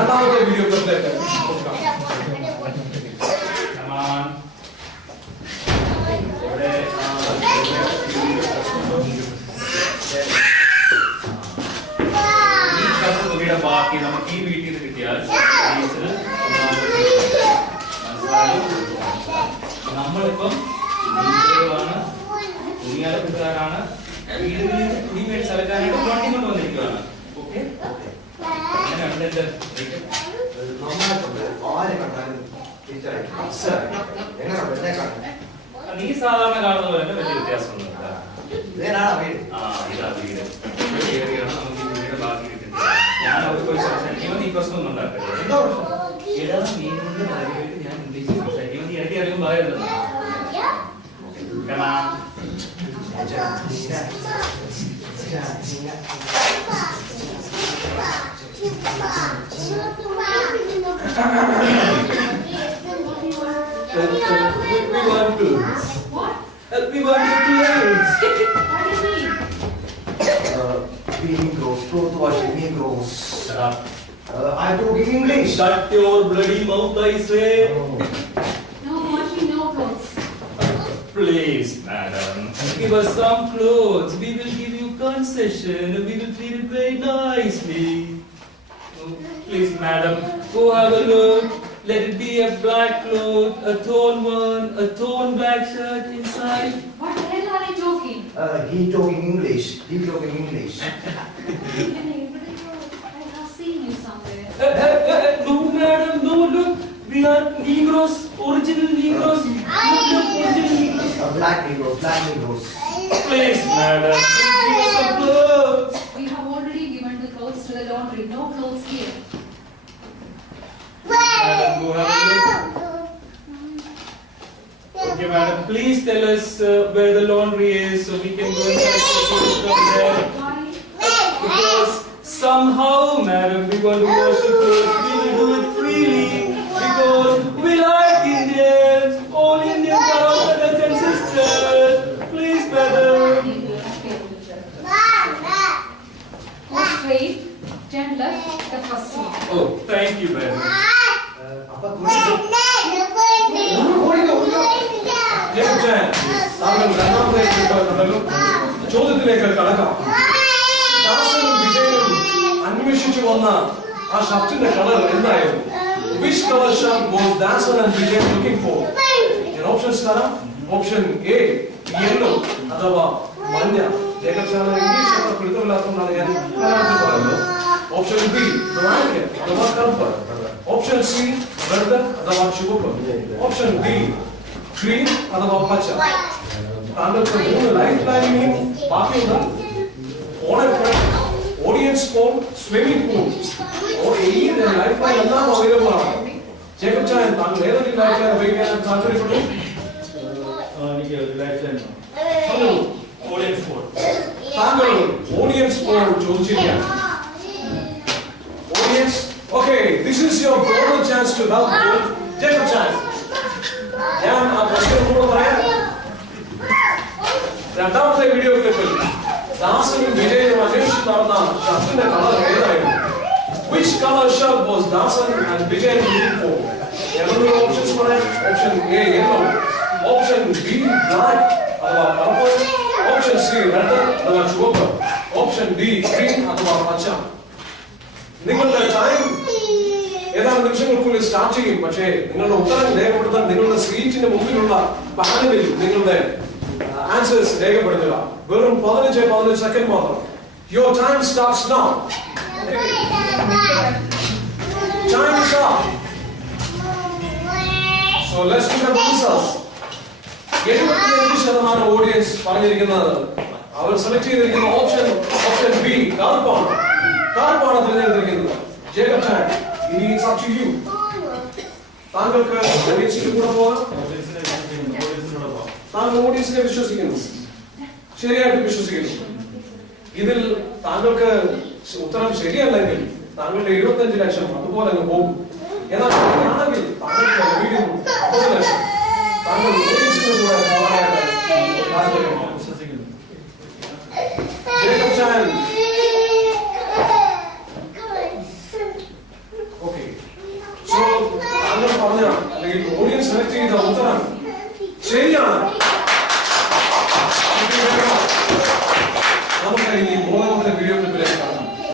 രണ്ടാമത്തെ വീഡിയോ ക്ലിപ്പിലേക്ക് ബാക്കി നമുക്ക് ഈ വീട്ടിൽ നിന്ന് കിട്ടിയാൽ നമ്മളിപ്പം തുണിയാലക്കാരാണ് വീടുകളിൽ തുണി മേടിച്ച് അലക്കാനായിട്ട് വണ്ടി കൊണ്ട് വന്നിരിക്കുകയാണ്. ഓക്കെ, അങ്ങനെയാണ് എന്റെ നീ സാധാരണ കാണുന്ന പോലെ തന്നെ വലിയ വ്യത്യാസമൊന്നും ഇതാ വീട്. നമുക്ക് ഈ വീടിന്റെ ബാക്കി കിട്ടുന്നത് ഞാൻ അവർക്ക് പോയി സംസാരിക്കുമ്പോൾ നീ പ്രശ്നമൊന്നും ഉണ്ടാക്കരുത്. ഇടാ മീനുകൊണ്ട് കാര്യമായിട്ട് ഞാൻ ഇംഗ്ലീഷിൽ സംസാരിക്കുമ്പോൾ നീ ഇടയ്ക്ക് അറിയുമ്പോൾ പറയരുത്. We want to clothes. What do you mean? Cleaning clothes, clothes washing, cleaning clothes. Shut up. I'm talking English. Shut your bloody mouth, I say. No washing, no clothes. Please, madam, give us some clothes. We will give you concession. We will treat it very nicely. Oh, please, madam, go have a look. Let it be a black cloth, a torn one, a torn black shirt inside. What the hell are you talking? He talking English. He talking English. I have seen you somewhere. No, madam, no, look. We are Negroes, original Negroes. Look, original Negroes. Black Negroes, black Negroes. Please, madam, please give us some clothes. We have already given the clothes to the laundry. No clothes here. Madam, go have a look. Okay, madam, please tell us where the laundry is so we can go and collect the clothes from there. Why? Because somehow, madam, we want to wash the clothes. We will do it freely because we like Indians. All Indians are our brothers and sisters. Please, madam. Go straight, turn left, the first one. Oh, thank you, madam. ചോദ്യത്തിലേക്ക് കടക്കാം. ദാസനും വിജയനും അന്വേഷിച്ചു വന്ന ആ ഷർട്ടിന്റെ colour എന്തായിരുന്നു? Which color shirt was Dasan and Vijay looking for? ഞാൻ options തരാം. ഓപ്ഷൻ എ യെല്ലോ അഥവാ മഞ്ഞ. ഇംഗ്ലീഷ് അത്ര പിടുത്തമില്ലാത്തതുകൊണ്ടാണ് ഞാൻ മലയാളത്തിൽ പറയുന്നത്. ഓപ്ഷൻ ബി ബ്ലാക്ക് അഥവാ കറുപ്പ്. ഓപ്ഷൻ സി റെഡ് അഥവാ ചുവപ്പ്. ഓപ്ഷൻ ഡി ഗ്രീൻ അഥവാ പച്ച. താങ്കൾക്ക് 3 ലൈഫ് ലൈനിങ് ബാക്കിയുണ്ട്. Audience poll, swimming pool. ഈ ലൈഫ് ലൈൻ എല്ലാം അവൈലബിൾ ആണ്. ജേക്കബ് ചായൻ, താങ്കൾ ഏതൊക്കെ ലൈഫ് ലൈൻ ഉപയോഗിക്കാൻ താല്പര്യപ്പെട്ടു? Audience poll. താങ്കൾ ഓഡിയൻസ് പോൾ ചോദിച്ചിരിക്കുകയാണ്. Audience, okay, this is your golden chance to help you. Jacob Chan. ഞാൻ ആ പ്രശ്നം കൂടെ പറയാം. രണ്ടാമത്തെ വീഡിയോ ക്ലിപ്പിൽ ദാസനും വിജയനും അന്വേഷിച്ച് നടന്ന ഷർട്ടിന്റെ കളർ ഏതായിരുന്നു? Which color shirt was Dasan and Vijay looking for? ഏതൊക്കെ ഓപ്ഷൻസ് പറയാം? Option A yellow, option B black അഥവാ കറുപ്പ്, ഓപ്ഷൻ സി റെഡ് അഥവാ ചുവപ്പ്, ഓപ്ഷൻ ഡി ഗ്രീൻ അഥവാ പച്ച. നിങ്ങളുടെ ടൈം ഏതാനും നിമിഷങ്ങൾക്കുള്ളിൽ സ്റ്റാർട്ട് ചെയ്യും. പക്ഷേ നിങ്ങളുടെ ഉത്തരം രേഖപ്പെടുത്താൻ നിങ്ങളുടെ സീറ്റിന് മുമ്പിലുള്ള പാനലിൽ നിങ്ങളുടെ ആൻസേഴ്സ് രേഖപ്പെടുത്തുക. വെറും 15 സെക്കൻഡ് മാത്രം. Your time starts now. Time is up. So let's look at the answers. 75% audience പറഞ്ഞിരിക്കുന്നത് അവർ സെലക്ട് ചെയ്തിരിക്കുന്ന ഓപ്ഷൻ ബി കറുപ്പാണ്. കറുപ്പാണ് തിരഞ്ഞെടുത്തിരിക്കുന്നത്. ജേക്കബ് ചാൻ, ഇനി ഇറ്റ്സ് അപ് ടു യു. താങ്കൾക്ക് ഓഡിയൻസിന്റെ കൂടെ പോകാം. താങ്കൾ ഓഡിയൻസിനെ വിശ്വസിക്കുന്നു, ശരിയായിട്ട് വിശ്വസിക്കുന്നു. ഇതിൽ താങ്കൾക്ക് ഉത്തരം ശരിയല്ലെങ്കിൽ താങ്കളുടെ 75 ലക്ഷം അതുപോലെ അങ്ങ് പോകും. എന്നാൽ ശരിയാണെങ്കിൽ താങ്കൾക്ക് ലഭിക്കുന്നു 50 ലക്ഷം. താങ്കൾ ഓഡിയൻസിന്റെ കൂടെ പോകാനായിട്ട് വിശ്വസിക്കുന്നു. ജേക്കബ് ചാൻ, ഓക്കെ, അല്ലെങ്കിൽ ഓഡിയൻസ് സെലക്ട് ചെയ്ത ഉത്തരം ശരിയാണ്